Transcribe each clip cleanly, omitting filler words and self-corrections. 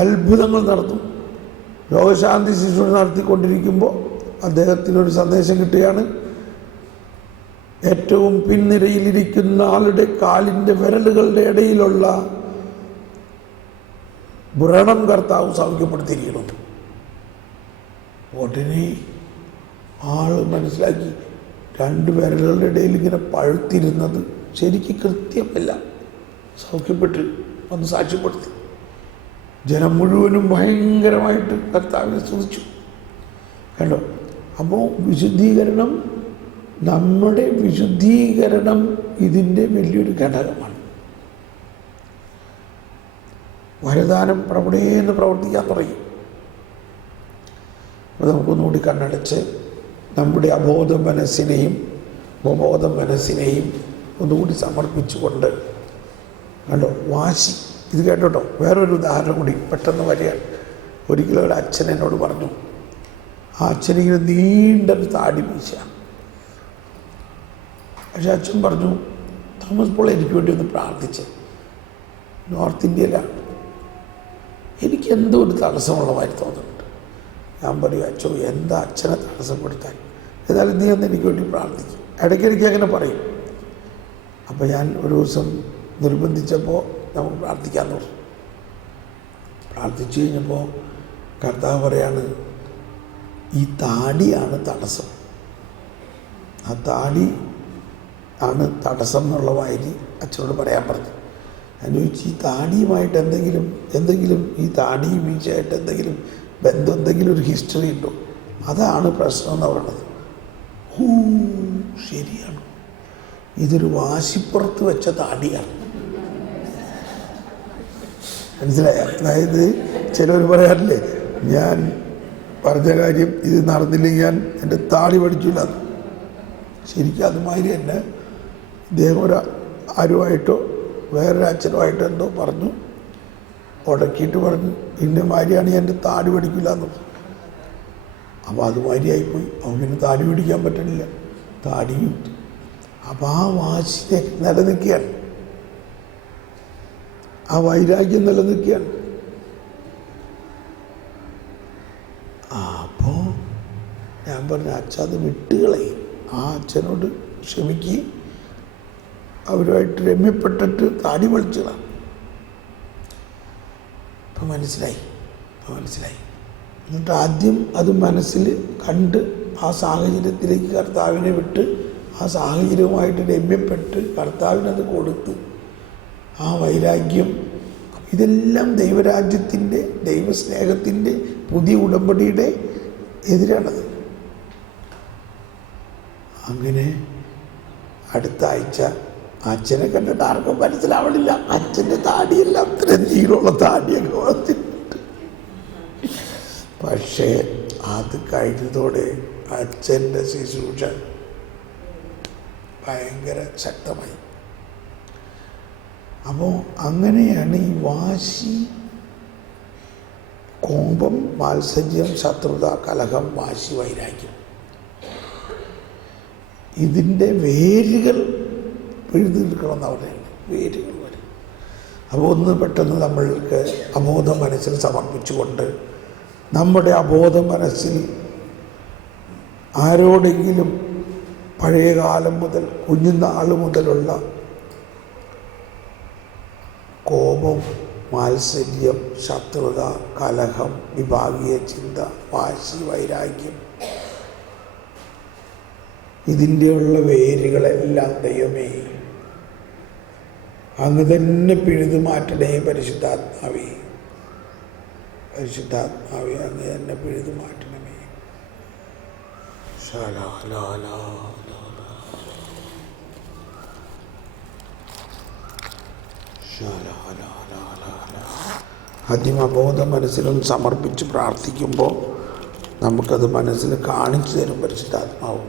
അത്ഭുതങ്ങൾ നടത്തും. രോഗശാന്തി ശുശ്രൂഷ നടത്തിക്കൊണ്ടിരിക്കുമ്പോൾ അദ്ദേഹത്തിനൊരു സന്ദേശം കിട്ടുകയാണ്. ഏറ്റവും പിൻനിരയിലിരിക്കുന്ന ആളുടെ കാലിൻ്റെ വിരലുകളുടെ ഇടയിലുള്ള വ്രണം കർത്താവ് സൗഖ്യപ്പെടുത്തിയിരിക്കണം. ഉടനെ ആൾ മനസ്സിലാക്കി, രണ്ട് വിരലുകളുടെ ഇടയിൽ ഇങ്ങനെ പഴുത്തിരുന്നത് ശരിക്ക് കൃത്യമല്ല, സൗഖ്യപ്പെട്ട് ഒന്ന് സാക്ഷ്യപ്പെടുത്തി. ജനം മുഴുവനും ഭയങ്കരമായിട്ട് കർത്താവിനെ സ്തുതിച്ചു. കണ്ടോ? അപ്പോൾ വിശുദ്ധീകരണം, നമ്മുടെ വിശുദ്ധീകരണം ഇതിൻ്റെ വലിയൊരു ഘടകമാണ്. വരദാനം പ്രവണേന്ന് പ്രവർത്തിക്കാൻ തുടങ്ങി. അപ്പോൾ നമുക്കൊന്നുകൂടി കണ്ണടച്ച് നമ്മുടെ അബോധ മനസ്സിനെയും ഉപബോധ മനസ്സിനെയും ഒന്നുകൂടി സമർപ്പിച്ചുകൊണ്ട്, കണ്ടോ വാശി. ഇത് കേട്ടോ, വേറൊരു ഉദാഹരണം കൂടി പെട്ടെന്ന് വരികയാണ്. ഒരിക്കലും ഒരു അച്ഛൻ എന്നോട് പറഞ്ഞു, ആ അച്ഛനിങ്ങനെ നീണ്ടൊരു താടി വീശ. പക്ഷെ അച്ഛൻ പറഞ്ഞു, തോമസ് പോൾ എനിക്ക് വേണ്ടി ഒന്ന് പ്രാർത്ഥിച്ച്. നോർത്ത് ഇന്ത്യയിലാണ്. എനിക്ക് എന്തോ ഒരു തടസ്സമുള്ള മാതിരി തോന്നുന്നുണ്ട്. ഞാൻ പറയും, അച്ഛോ എന്താ അച്ഛനെ തടസ്സപ്പെടുത്താൻ, ഏതായാലും നീ ഒന്ന് എനിക്ക് വേണ്ടി പ്രാർത്ഥിക്കും. ഇടയ്ക്കിടയ്ക്ക് അങ്ങനെ പറയും. അപ്പോൾ ഞാൻ ഒരു ദിവസം നിർബന്ധിച്ചപ്പോൾ നമുക്ക് പ്രാർത്ഥിക്കാമെന്ന് പറഞ്ഞു. പ്രാർത്ഥിച്ചു കഴിഞ്ഞപ്പോൾ കർത്താവ് പറയാണ്, ഈ താടിയാണ് തടസ്സം. ആ താടി ആണ് തടസ്സം എന്നുള്ള വാരി അച്ഛനോട് പറയാൻ പറഞ്ഞു. ഞാൻ ചോദിച്ചു, ഈ താടിയുമായിട്ട് എന്തെങ്കിലും ഈ താടിയും വീഴ്ചയായിട്ട് എന്തെങ്കിലും ബന്ധം, എന്തെങ്കിലും ഒരു ഹിസ്റ്ററി ഉണ്ടോ? അതാണ് പ്രശ്നം എന്ന് പറയുന്നത്. ശരിയാണ്, ഇതൊരു വാശിപ്പുറത്ത് വെച്ച താടിയാണ്. മനസ്സിലായ? അതായത് ചിലർ പറയാറില്ലേ, ഞാൻ പറഞ്ഞ കാര്യം ഇത് നടന്നില്ലെങ്കിൽ ഞാൻ എൻ്റെ താടി പഠിച്ചില്ല. ശരിക്കും അതുമാതിരി തന്നെ ഇദ്ദേഹം ആരുമായിട്ടോ വേറൊരു അച്ഛനുമായിട്ടോ എന്തോ പറഞ്ഞു, ഉടക്കിയിട്ട് പറഞ്ഞു, ഇന്ന മാതിരിയാണ് ഞാൻ എൻ്റെ താടി പഠിക്കില്ല എന്ന് പറഞ്ഞു. അപ്പോൾ അതുമാതിരിയായിപ്പോയി. അവൻ പിന്നെ താടി പിടിക്കാൻ പറ്റണില്ല, താടിയും. അപ്പോൾ ആ വാശി നിലനിൽക്കുകയാണ്, ആ വൈരാഗ്യം നിലനിൽക്കുകയാണ്. അപ്പോൾ ഞാൻ പറഞ്ഞു, അച്ഛൻ അത് വിട്ടുകളയും. ആ അച്ഛനോട് ക്ഷമിക്കുകയും അവരുമായിട്ട് രമ്യപ്പെട്ടിട്ട് താടി വലിച്ചതാണ്. ഇപ്പം മനസ്സിലായി. എന്നിട്ട് ആദ്യം അത് മനസ്സിൽ കണ്ട് ആ സാഹചര്യത്തിലേക്ക് കർത്താവിനെ വിട്ട് ആ സാഹചര്യവുമായിട്ട് രമ്യപ്പെട്ട് കർത്താവിനത് കൊടുത്ത് ആ വൈരാഗ്യം, ഇതെല്ലാം ദൈവരാജ്യത്തിൻ്റെ, ദൈവസ്നേഹത്തിൻ്റെ പുതിയ ഉടമ്പടിയുടെ എതിരാണത്. അങ്ങനെ അടുത്ത ആഴ്ച അച്ഛനെ കണ്ടിട്ട് ആർക്കും മനസ്സിലാവണില്ല. അച്ഛൻ്റെ താടിയെല്ലാം അത്രയും നീളമുള്ള താടിയൊക്കെ വളർത്തിട്ടുണ്ട്. പക്ഷേ അത് കഴിഞ്ഞതോടെ അച്ഛൻ്റെ ശുശ്രൂഷ ഭയങ്കര ശക്തമായി. അപ്പോൾ അങ്ങനെയാണ് ഈ വാശി, കോപം, മാത്സര്യം, ശത്രുത, കലഹം, വാശി, വൈരാഗ്യം, ഇതിൻ്റെ വേരുകൾ പിഴുതെടുക്കണമെന്ന് പറയുന്നത്. വേരുകൾ വരും. അപ്പോൾ ഒന്ന് പെട്ടെന്ന് നമ്മൾക്ക് അബോധ മനസ്സിൽ സമർപ്പിച്ചുകൊണ്ട് നമ്മുടെ അബോധ മനസ്സിൽ ആരോടെങ്കിലും പഴയകാലം മുതൽ, കുഞ്ഞുനാൾ മുതലുള്ള കോപം, മാത്സര്യം, ശത്രുത, കലഹം, വിഭാഗീയ ചിന്ത, വാശി, വൈരാഗ്യം, ഇതിൻ്റെയുള്ള വേരുകളെല്ലാം ദൈവമേ അങ്ങ് തന്നെ പിഴുതു മാറ്റണേ. പരിശുദ്ധാത്മാവേ അങ്ങ് തന്നെ പിഴുതു മാറ്റണമേ. ആദ്യം അബോധ മനസ്സിലും സമർപ്പിച്ച് പ്രാർത്ഥിക്കുമ്പോൾ നമുക്കത് മനസ്സിൽ കാണിച്ചു തരും പരിശുദ്ധാത്മാവ്.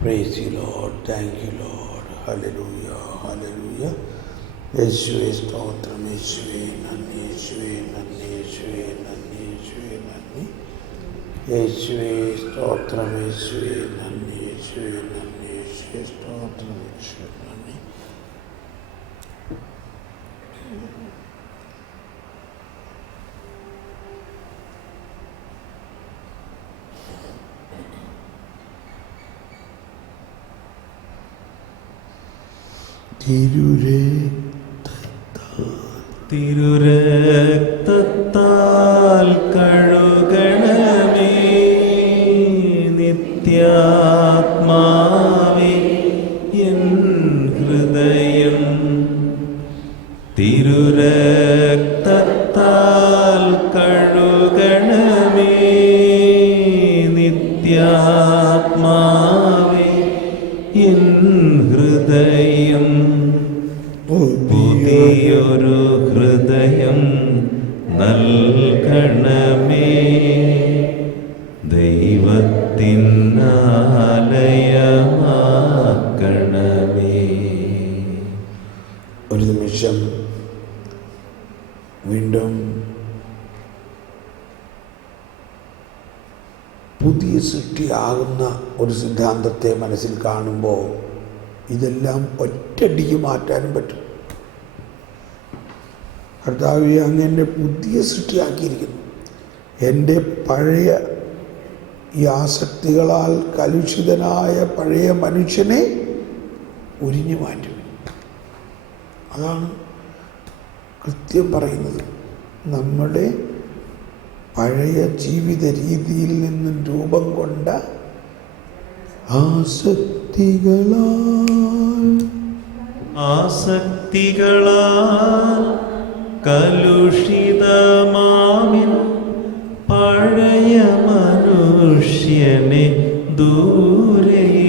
Praise you, Lord. Thank you, Lord. Hallelujah. Hallelujah. യേശുവേ സ്തോത്രം. യേശുവേ നന്ദി. യേശുവേ നന്ദി. യേശുവേ നന്ദി. യേശുവേ നന്ദി. യേശുവേ സ്തോത്രം. യേശുവേ നന്ദി. യേശുവേ നന്ദി. യേശുവേ സ്തോത്രം. യേശുവേ നന്ദി. തിരുരക്തത്താൽ കഴുകണമേ നിത്യാത്മാവേ എൻ ഹൃദയം. തിരുരക്തത്താൽ കഴുകണമേ നിത്യാത്മാവേ എൻ ഹൃദയം. പുതിയൊരു ഹൃദയം നൽകണമേ, ദൈവത്തിനാലയമാക്കണമേ. ഒരു നിമിഷം വീണ്ടും പുതിയ സൃഷ്ടിയാകുന്ന ഒരു സിദ്ധാന്തത്തെ മനസ്സിൽ കാണുമ്പോൾ ഇതെല്ലാം ഒറ്റയടിക്ക് മാറ്റാനും പറ്റും. കർത്താവേ, അങ്ങ് എന്നെ പുതിയ സൃഷ്ടിയാക്കിയിരിക്കുന്നു. എൻ്റെ പഴയ ഈ ആസക്തികളാൽ കലുഷിതനായ പഴയ മനുഷ്യനെ ഉരിഞ്ഞു മാറ്റും. അതാണ് കൃത്യം പറയുന്നത്. നമ്മുടെ പഴയ ജീവിത രീതിയിൽ നിന്നും രൂപം കൊണ്ട ആസക്തികളാൽ കലുഷിതമാമിൻ പഴയ മനുഷ്യനെ ദൂരെറിയോ,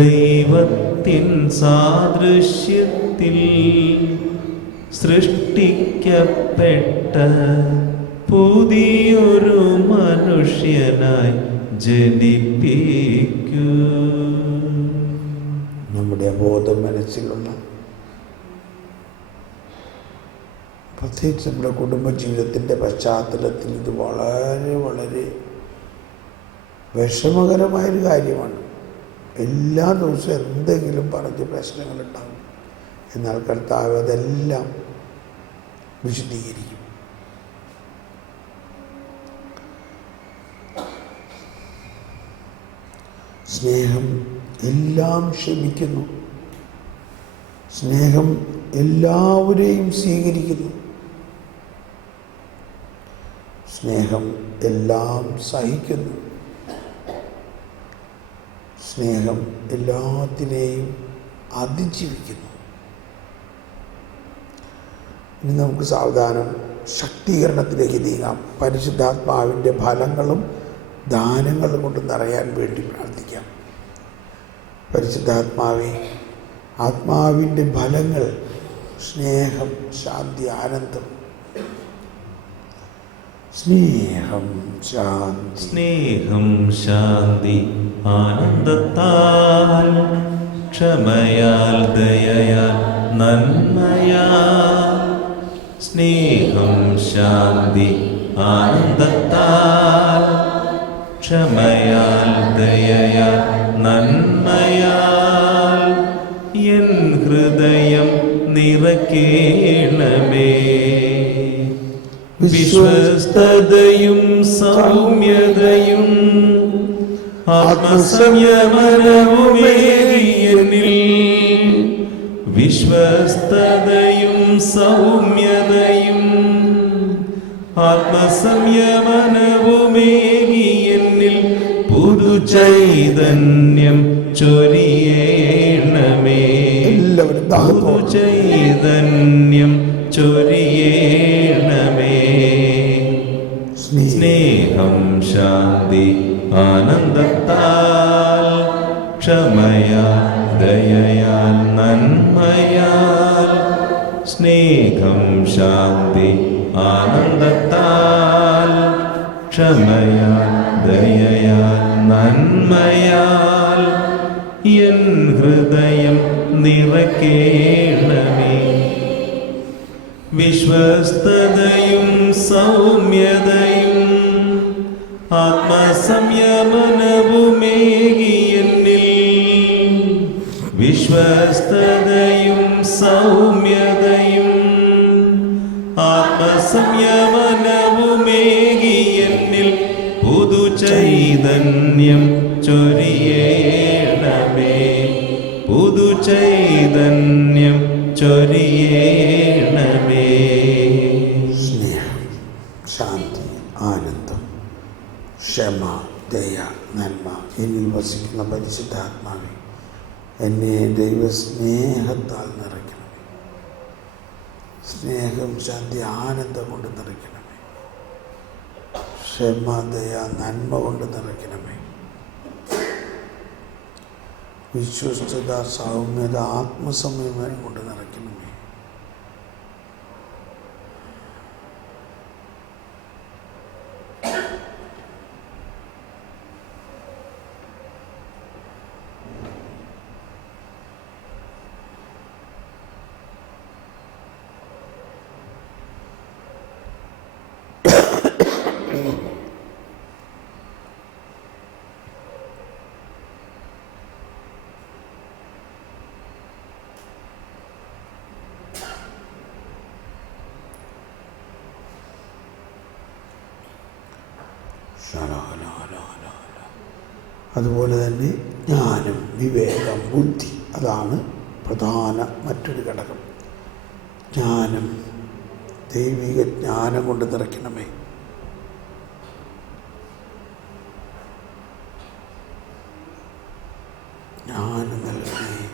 ദൈവത്തിൻ സാദൃശ്യത്തിൽ സൃഷ്ടിക്കപ്പെട്ട പുതിയൊരു മനുഷ്യനായി ജനിപ്പിക്കൂ. നമ്മുടെ അബോധം മനസ്സിലുള്ള, പ്രത്യേകിച്ച് നമ്മുടെ കുടുംബജീവിതത്തിൻ്റെ പശ്ചാത്തലത്തിൽ ഇത് വളരെ വളരെ വിഷമകരമായൊരു കാര്യമാണ്. എല്ലാ ദിവസവും എന്തെങ്കിലും പറഞ്ഞ് പ്രശ്നങ്ങളുണ്ടാകും. എന്നാൽ കർത്താവ് അതെല്ലാം വിശദീകരിക്കും. സ്നേഹം എല്ലാം ക്ഷമിക്കുന്നു. സ്നേഹം എല്ലാവരെയും സ്വീകരിക്കുന്നു. സ്നേഹം എല്ലാം സഹിക്കുന്നു. സ്നേഹം എല്ലാത്തിനെയും അതിജീവിക്കുന്നു. ഇനി നമുക്ക് സാവധാനം ശക്തീകരണത്തിലേക്ക് നീങ്ങാം. പരിശുദ്ധാത്മാവിൻ്റെ ഫലങ്ങളും ദാനങ്ങളും കൊണ്ട് നിറയാൻ വേണ്ടി പ്രാർത്ഥിക്കാം. പരിശുദ്ധാത്മാവേ, ആത്മാവിൻ്റെ ഫലങ്ങൾ സ്നേഹം, ശാന്തി, ആനന്ദം. സ്നേഹം, ശാന്തി, സ്നേഹം, ശാന്തി, ആനന്ദത്താൽ, ക്ഷമയാൽ, ദയയാൽ, നന്മയാൽ. സ്നേഹം, ശാന്തി, ആനന്ദത്താൽ, ക്ഷമയാൽ, ദയയാൽ, നന്മയാൽ. വിശ്വസ്തതയും സൗമ്യതയും ആത്മസംയമനവുമേകിയെന്നിൽ. വിശ്വസ്തതയും സൗമ്യതയും ആത്മസംയമനവുമേകിയെന്നിൽ പുതുചൈതന്യം ചൊരിയേണമേ. എല്ലാവരും പുതുചൈതന്യം ചൊരിയേണമേ. സ്നേഹം ശാന്തി ആനന്ദത്താൽ ക്ഷമയാൽ ദയയാൽ നന്മയാൽ. സ്നേഹം ശാന്തി ആനന്ദത്താൽ ക്ഷമയാൽ ദയയാൽ നന്മയാൽ എൻ ഹൃദയം നിറയ്ക്കേണമേ. വിശ്വസ്തതയും സൗമ്യതയും ആത്മസംയമനവുമേകിയെന്നിൽ. വിശ്വസ്തതയും സൗമ്യതയും ആത്മസംയമനവുമേകിയെന്നിൽ പുതുചൈതന്യം ചൊരിയേണമേ. പുതുചൈതന്യം ചൊരിയേണമേ. സ്നേഹം, ശാന്തി, ആനന്ദം, ക്ഷമ, ദയ, നന്മ എന്നിൽ വസിക്കുന്ന പരിശുദ്ധാത്മാവേ, എന്നെ ദൈവസ്നേഹത്താൽ നിറയ്ക്കണമേ. സ്നേഹം, ശാന്തി, ആനന്ദം കൊണ്ട് നിറയ്ക്കണമേ. ക്ഷമ, ദയ, നന്മ കൊണ്ട് നിറയ്ക്കണമേ. വിശ്വസ്തത, സൗമ്യത, ആത്മസംയമനം കൊണ്ട് നിറയ്ക്കണമേ. അതുപോലെ തന്നെ ജ്ഞാനം, വിവേകം, ബുദ്ധി, അതാണ് പ്രധാന മറ്റൊരു ഘടകം. ജ്ഞാനം, ദൈവിക ജ്ഞാനം കൊണ്ട് നിറയ്ക്കണമേ. ജ്ഞാനം നൽകണമേ.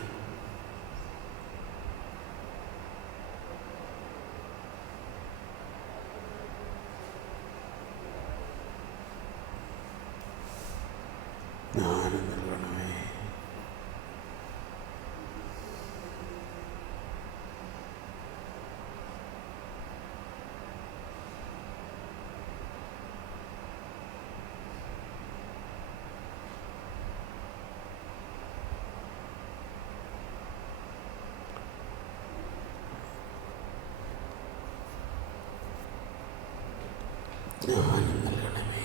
ജ്ഞാനം നൽകണമേ. ജ്ഞാനം നൽകണമേ.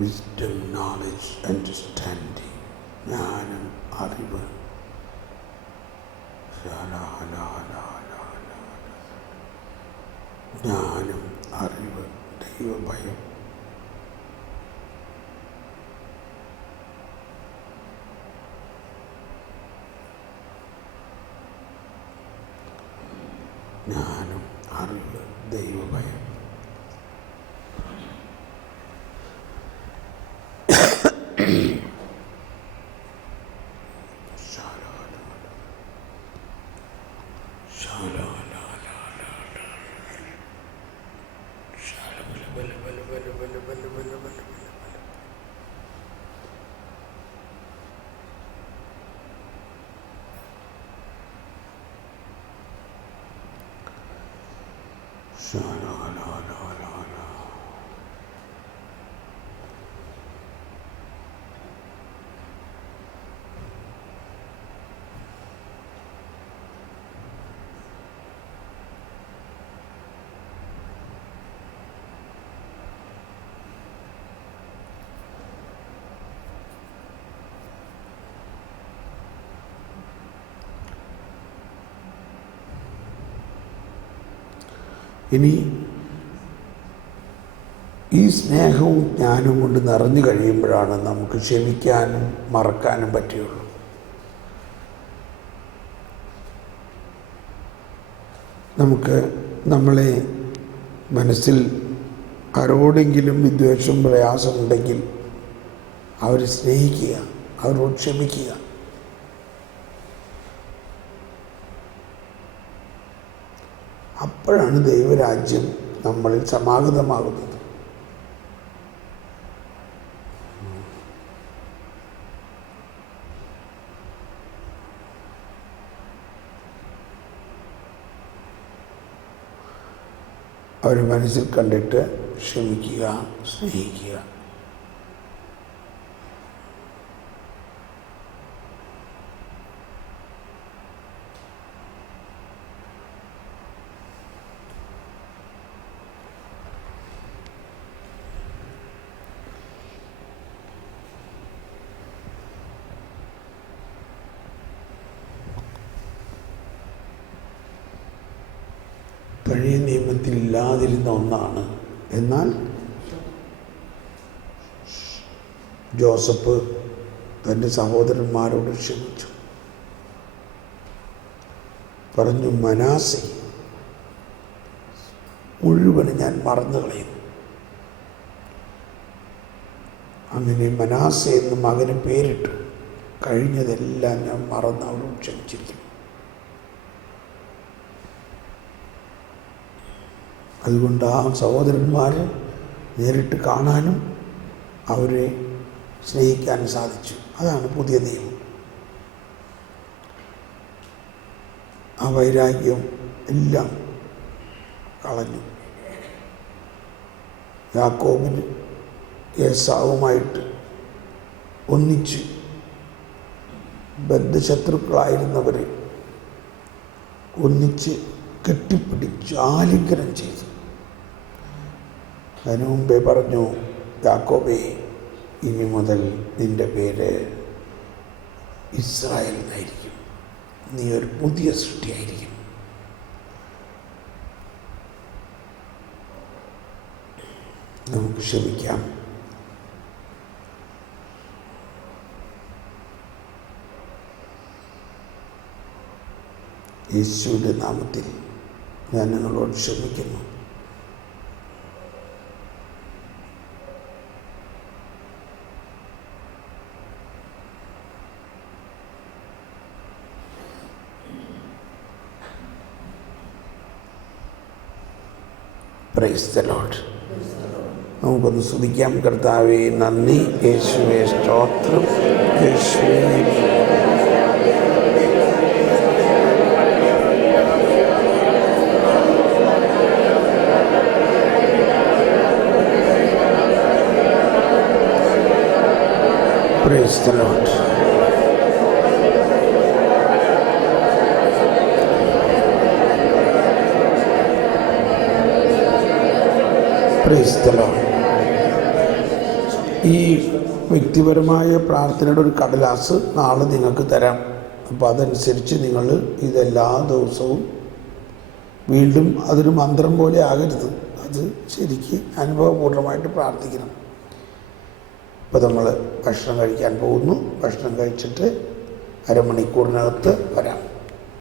Wisdom, knowledge, understanding, ജ്ഞാനം, അറിവ്. ജ്ഞാനം, അറിവ്, ദൈവഭയം. ജ്ഞാനം, അറിവ്, ദൈവഭയം. ഇനി ഈ സ്നേഹവും ജ്ഞാനവും കൊണ്ട് നിറഞ്ഞു കഴിയുമ്പോഴാണ് നമുക്ക് ക്ഷമിക്കാനും മറക്കാനും പറ്റുകയുള്ളൂ. നമുക്ക് നമ്മളെ മനസ്സിൽ ആരോടെങ്കിലും വിദ്വേഷവും പ്രയാസമുണ്ടെങ്കിൽ അവരെ സ്നേഹിക്കുക, അവരോട് ക്ഷമിക്കുക. അപ്പോഴാണ് ദൈവരാജ്യം നമ്മളിൽ സമാഗതമാകുന്നത്. അവർ മനസ്സിൽ കണ്ടിട്ട് ക്ഷമിക്കുക, സ്നേഹിക്കുക. പഴയ നിയമത്തിൽ ഇല്ലാതിരുന്ന ഒന്നാണ്. എന്നാൽ ജോസഫ് തൻ്റെ സഹോദരന്മാരോട് ക്ഷമിച്ചു. പറഞ്ഞു, മനാസെ മുഴുവനും ഞാൻ മറന്നു കളയുന്നു. അങ്ങനെ മനാസെ എന്ന് മകന് പേരിട്ടു. കഴിഞ്ഞതെല്ലാം ഞാൻ മറന്ന് അവരോട് ക്ഷമിച്ചിരിക്കുന്നു. അതുകൊണ്ട് ആ സഹോദരന്മാരെ നേരിട്ട് കാണാനും അവരെ സ്നേഹിക്കാനും സാധിച്ചു. അതാണ് പുതിയ നിയമം. ആ വൈരാഗ്യം എല്ലാം കളഞ്ഞു. യാക്കോബിന് ഏസാവുമായിട്ട് ഒന്നിച്ച് ബദ്ധശത്രുക്കളായിരുന്നവരെ ഒന്നിച്ച് കെട്ടിപ്പിടിച്ച് ആലിംഗനം ചെയ്തു. അതിനു മുമ്പേ പറഞ്ഞു, യാക്കോബേ, ഇനി മുതൽ നിൻ്റെ പേര് ഇസ്രായേൽ എന്നായിരിക്കും. നീ ഒരു പുതിയ സൃഷ്ടിയായിരിക്കും. നമുക്ക് ക്ഷമിക്കാം. യേശുവിൻ്റെ നാമത്തിൽ ഞാൻ നിങ്ങളോട് ക്ഷമിക്കുന്നു. Praise the Lord. നമുക്കൊന്ന് സ്തുതിക്കാം. കർത്താവേ നന്ദി, യേശുവേ സ്തോത്രം, യേശുവേ praise the Lord. Praise the Lord. ഈ വ്യക്തിപരമായ പ്രാർത്ഥനയുടെ ഒരു കടലാസ് നാളെ നിങ്ങൾക്ക് തരാം. അപ്പോൾ അതനുസരിച്ച് നിങ്ങൾ ഇതെല്ലാ ദിവസവും വീണ്ടും അതൊരു മന്ത്രം പോലെ ആകരുത്, അത് ശരിക്ക് അനുഭവപൂർണ്ണമായിട്ട് പ്രാർത്ഥിക്കണം. ഇപ്പോൾ നമ്മൾ ഭക്ഷണം കഴിക്കാൻ പോകുന്നു. ഭക്ഷണം കഴിച്ചിട്ട് അരമണിക്കൂറിനകത്ത് വരാം.